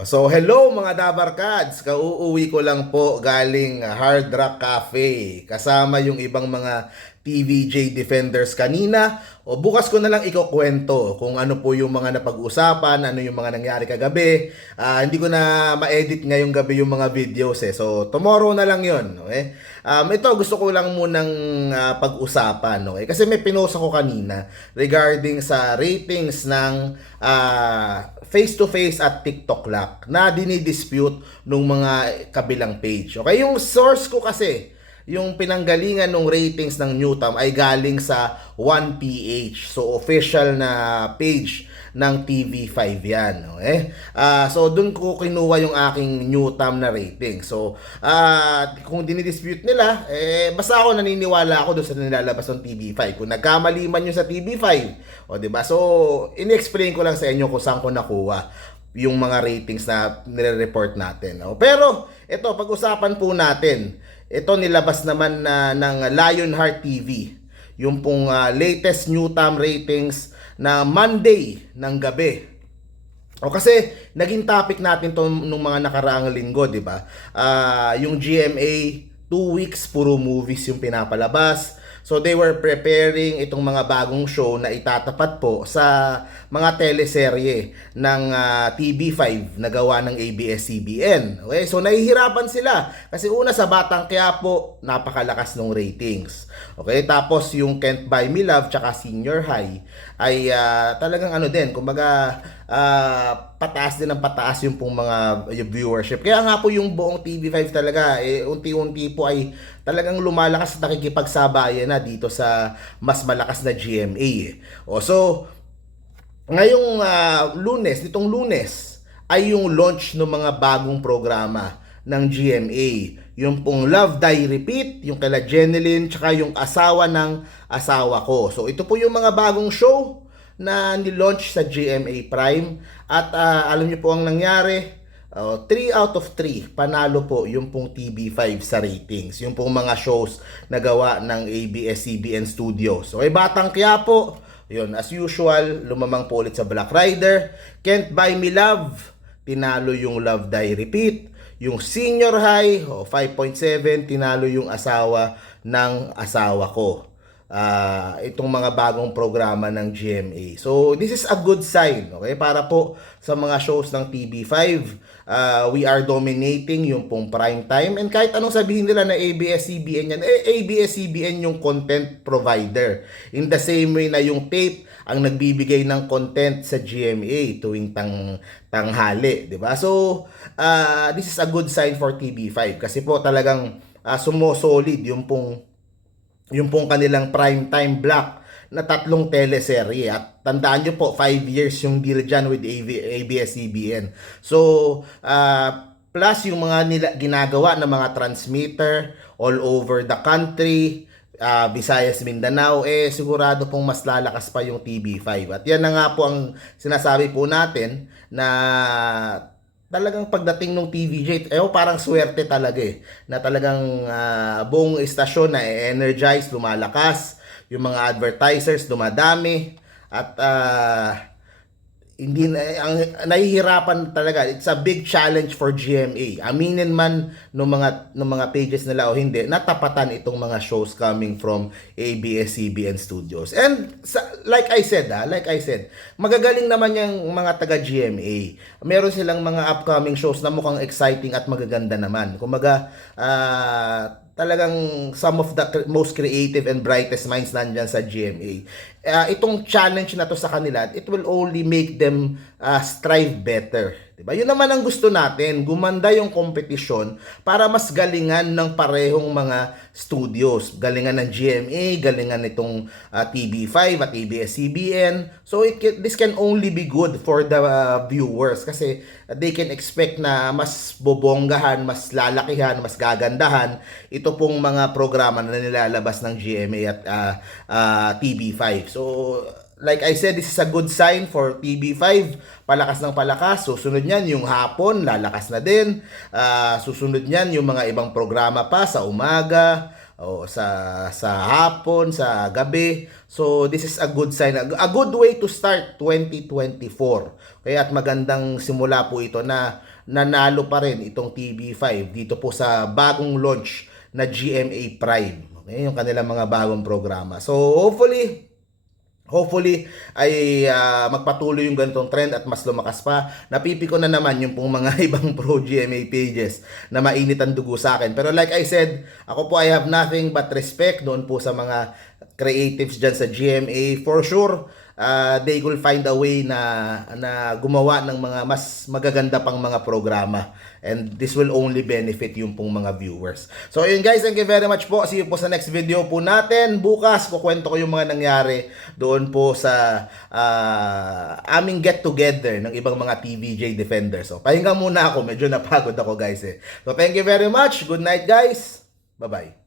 So hello mga Dabarkads, kauuwi ko lang po galing Hard Rock Cafe kasama yung ibang mga TVJ Defenders kanina o bukas ko na lang ikukwento kung ano po yung mga napag-usapan, ano yung mga nangyari kagabi. Ah, hindi ko na ma-edit ngayong gabi yung mga videos eh. So tomorrow na lang yon okay? Um, ito gusto ko lang munang ah, pag-usapan okay? Kasi may pinost ako kanina regarding sa ratings ng ah, face-to-face at TikTok lock na dinidispute nung mga kabilang page. Okay, yung source ko kasi, yung pinanggalingan ng ratings ng Newtom ay galing sa 1PH. So, official na page ng TV5 yan. Okay? Ah, so, dun ko kinuha yung aking Newtom na rating. So, ah kung dinidispute nila, eh, basta ako naniniwala ako dun sa nilalabas ng TV5. Kung nagkamali man yun sa TV5, o, ba? So, in-explain ko lang sa inyo kung saan ko nakuha yung mga ratings na nire-report natin. O, pero, ito, pag-usapan po natin, ito nilabas naman na ng Lionheart TV, yung pong ah, latest Newtom ratings na Monday ng gabi. O kasi naging topic natin to nung mga nakaraang linggo, 'di ba? Ah, yung GMA two weeks puro movies yung pinapalabas. So they were preparing itong mga bagong show na itatapat po sa mga teleserye ng ah, TV5 na gawa ng ABS-CBN. Okay? So nahihirapan sila kasi una sa Batang Quiapo, napakalakas ng ratings. Okay? Tapos yung Can't Buy Me Love tsaka Senior High ay ah, talagang ano din, kumbaga ah, pataas din ng pataas yung pong mga yung viewership. Kaya nga po yung buong TV5 talaga eh unti-unti po ay talagang lumalakas at nakikipagsabayan na dito sa mas malakas na GMA. Eh. O so ngayong ah, Lunes, nitong Lunes ay yung launch ng mga bagong programa ng GMA. Yung pong Love Die Repeat, yung kala Jeneline, tsaka yung asawa ng asawa ko. So ito po yung mga bagong show na nilaunch sa GMA Prime. At ah, alam niyo po ang nangyari, 3 out of 3 panalo po yung pong TV5 sa ratings. Yung pong mga shows na gawa ng ABS-CBN Studios. Okay, Batang Quiapo, yun, as usual, lumamang po ulit sa Black Rider. Can't Buy Me Love, tinalo yung Love Die Repeat. Yung Senior High, oh, 5.7, tinalo yung asawa ng asawa ko. Ah, itong mga bagong programa ng GMA. So, this is a good sign, okay? Para po sa mga shows ng TV5, ah, we are dominating yung pong prime time. And kahit anong sabihin nila na ABS-CBN yan, eh, ABS-CBN yung content provider. In the same way na yung tape ang nagbibigay ng content sa GMA tuwing tang tanghali, 'di ba? So, ah, this is a good sign for TV5 kasi po talagang uh, sumo-solid yung pong yung pong kanilang prime time block na tatlong teleserye at tandaan nyo po 5 years yung deal dyan with ABS-CBN so ah, plus yung mga nila, ginagawa ng mga transmitter all over the country ah, Visayas, Mindanao, eh sigurado pong mas lalakas pa yung TV5. At yan na nga po ang sinasabi po natin na talagang pagdating ng TVJ, eh parang swerte talaga eh. Na talagang ah, buong istasyon na energize, lumalakas, yung mga advertisers dumadami at ah, hindi na ang nahihirapan talaga. It's a big challenge for GMA aminin man ng mga ng mga pages nila o hindi natapatan itong mga shows coming from ABS-CBN Studios. And sa, like I said ah like I said magagaling naman yung mga taga GMA meron silang mga upcoming shows na mukhang exciting at magaganda naman. Kumaga ah talagang some of the most creative and brightest minds nandyan sa GMA. Uh, itong challenge na to sa kanila, it will only make them uh, strive better. Diba? Yun naman ang gusto natin, gumanda yung kompetisyon para mas galingan ng parehong mga studios. Galingan ng GMA, galingan nitong uh, TV5 at ABS-CBN. So it this can only be good for the uh, viewers kasi they can expect na mas bobonggahan, mas lalakihan, mas gagandahan ito pong mga programa na nilalabas ng GMA at uh, uh, TV5. So like I said, this is a good sign for TV5. Palakas ng palakas. Susunod niyan yung hapon, lalakas na din. Ah, susunod niyan yung mga ibang programa pa sa umaga. o sa sa hapon, sa gabi. So this is a good sign, a good way to start 2024. Kaya at magandang simula po ito na nanalo pa rin itong TV5 dito po sa bagong launch na GMA Prime. Okay, yung kanilang mga bagong programa. So hopefully Hopefully ay ah, magpatuloy yung ganitong trend at mas lumakas pa. Napipiko na naman yung pong mga ibang pro GMA pages na mainit ang dugo sa akin. Pero like I said, ako po I have nothing but respect doon po sa mga creatives dyan sa GMA. For sure, ah, they will find a way na, na gumawa ng mga mas magaganda pang mga programa. And this will only benefit yung pong mga viewers. So ayun guys, thank you very much po. See you po sa next video po natin. Bukas, kukwento ko yung mga nangyari doon po sa ah, aming get together ng ibang mga TVJ defenders. So pahinga muna ako, medyo napagod ako guys eh. So thank you very much. Good night guys. Bye-bye.